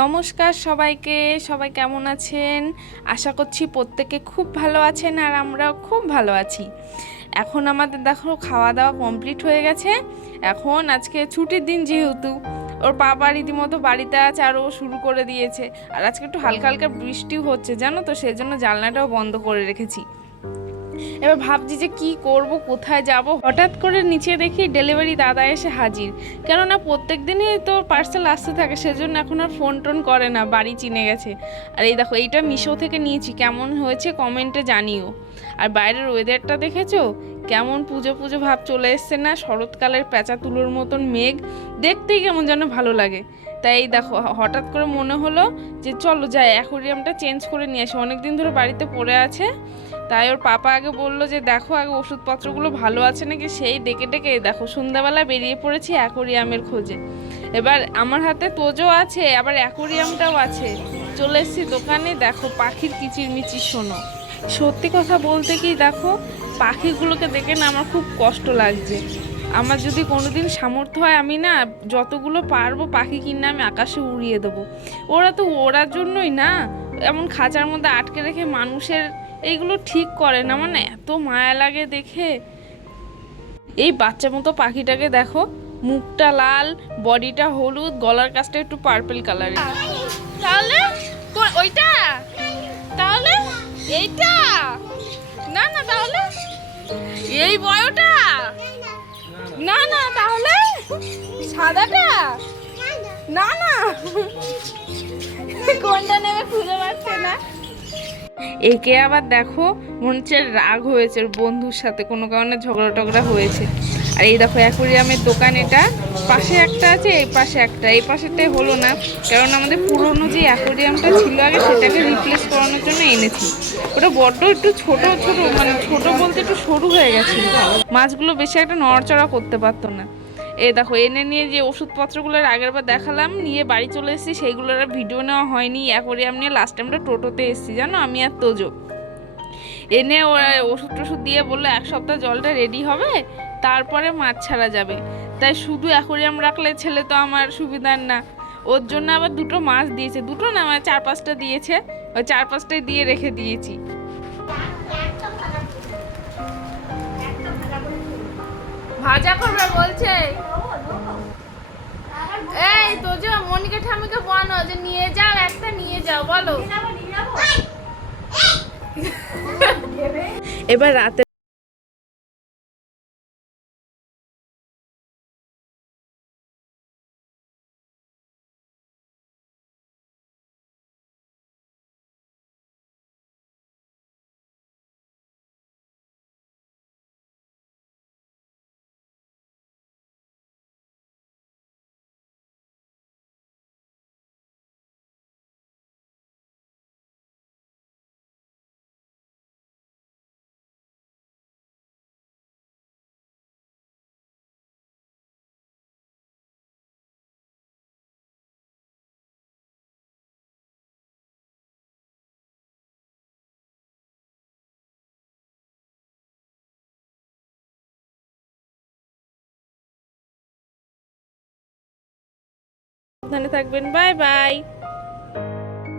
নমস্কার সবাইকে, সবাই কেমন আছেন? আশা করছি প্রত্যেকে খুব ভালো আছেন আর আমরাও খুব ভালো আছি। এখন আমাদের দেখো খাওয়া দাওয়া কমপ্লিট হয়ে গেছে। এখন আজকে ছুটির দিন যেহেতু, ওর বাবা রীতিমতো বাড়িতে আছে আর ও শুরু করে দিয়েছে। আর আজকে একটু হালকা হালকা বৃষ্টিও হচ্ছে, জানো তো? সেই জন্য জানলাটাও বন্ধ করে রেখেছি। এবার ভাবছি যে কি করব, কোথায় যাব? হঠাৎ করে নিচে দেখি ডেলিভারি দাদা এসে হাজির। কেননা প্রত্যেক দিনই তো পার্সেল আসতে থাকে, সেজন্য এখন আর ফোন টোন করে না, বাড়ি চিনে গেছে। আর এই দেখো, এইটা মিশো থেকে নিয়েছি, কেমন হয়েছে কমেন্টে জানিও। আর বাইরের ওয়েদারটা দেখেছ? কেমন পুজো পুজো ভাব চলে এসছে না? শরৎকালের পেঁচা তুলোর মতন মেঘ। দেখতেই কেমন যেন ভালো লাগে। তাই দেখো হঠাৎ করে মনে হলো যে চলো যাই, অ্যাকোরিয়ামটা চেঞ্জ করে নিয়ে আসি। অনেকদিন ধরে বাড়িতে পড়ে আছে। তাই ওর পাপা আগে বলল যে, দেখো আগে ওষুধপত্রগুলো ভালো আছে নাকি? সেই ডেকে ডেকে, দেখো, সন্ধ্যাবেলা বেরিয়ে পড়েছি অ্যাকোরিয়ামের খোঁজে। এবার আমার হাতে তোজো আছে, আবার অ্যাকোরিয়ামটাও আছে। চলে এসেছি দোকানে। দেখো, পাখির কিচিরমিচির শোনো। সত্যি কথা বলতে কি দেখো পাখিগুলোকে দেখে না আমার খুব কষ্ট লাগছে। আমার যদি কোনোদিন সামর্থ্য হয়, আমি না যতগুলো পারব পাখি কিনে আমি আকাশে উড়িয়ে দেবো। ওরা তো ওড়ার জন্যই না, এমন খাঁচার মধ্যে আটকে রেখে মানুষের এইগুলো ঠিক করে না। মানে এত মায়া লাগে দেখে। এই বাচ্চা মতো পাখিটাকে দেখো, মুখটা লাল, বডিটা হলুদ, গলার কাছটা একটু পার্পল কালারের তাহলে ওইটা? তাহলে এইটা? এই বয়টা? না না, তাহলে সাদাটা? না না। কোনটা নেবে খুঁজে পাচ্ছে না। একে আবার দেখো মনে হচ্ছে রাগ হয়েছে বন্ধুর সাথে, কোনো কারণে ঝগড়া টগড়া হয়েছে। আর এই দেখো অ্যাকোরিয়ামের দোকান এটা। পাশে একটা আছে, এই পাশে একটা। এই পাশেরটাই হলো না, কারণ আমাদের পুরনো যে অ্যাকোরিয়ামটা ছিল আগে সেটাকে রিপ্লেস করানোর জন্য এনেছি। ওটা বড্ড একটু ছোট ছোট মানে ছোট বলতে একটু সরু হয়ে গেছে মাছগুলো বেশি একটা নড়াচড়া করতে পারতো না। এই দেখো, এনে নিয়ে যে ওষুধপত্রগুলোর আগের বার দেখালাম, নিয়ে বাড়ি চলে এসেছি। সেইগুলোর ভিডিও নেওয়া হয়নি। অ্যাকোরিয়াম নিয়ে লাস্ট টাইমটা টোটোতে এসেছি, জানো? আমি আর তোজো। এনে ওরা ওষুধ টষুধ দিয়ে বলল, এক সপ্তাহ জলটা রেডি হবে, তারপরে মাছ ছাড়া যাবে। তাই শুধু অ্যাকোরিয়াম রাখলে ছেলে তো আমার সুবিধার না। ওর জন্য আবার দুটো মাছ দিয়েছে, দুটো না মানে চার পাঁচটা দিয়েছে। ওই চার পাঁচটাই দিয়ে রেখে দিয়েছি। ভাজা করবে বলছে। এই তো যে মনিকা ঠামিকে বলো যে, নিয়ে যাও, একটা নিয়ে যাও, বলো। এবার রাতে সাবধানে থাকবেন। Bye bye.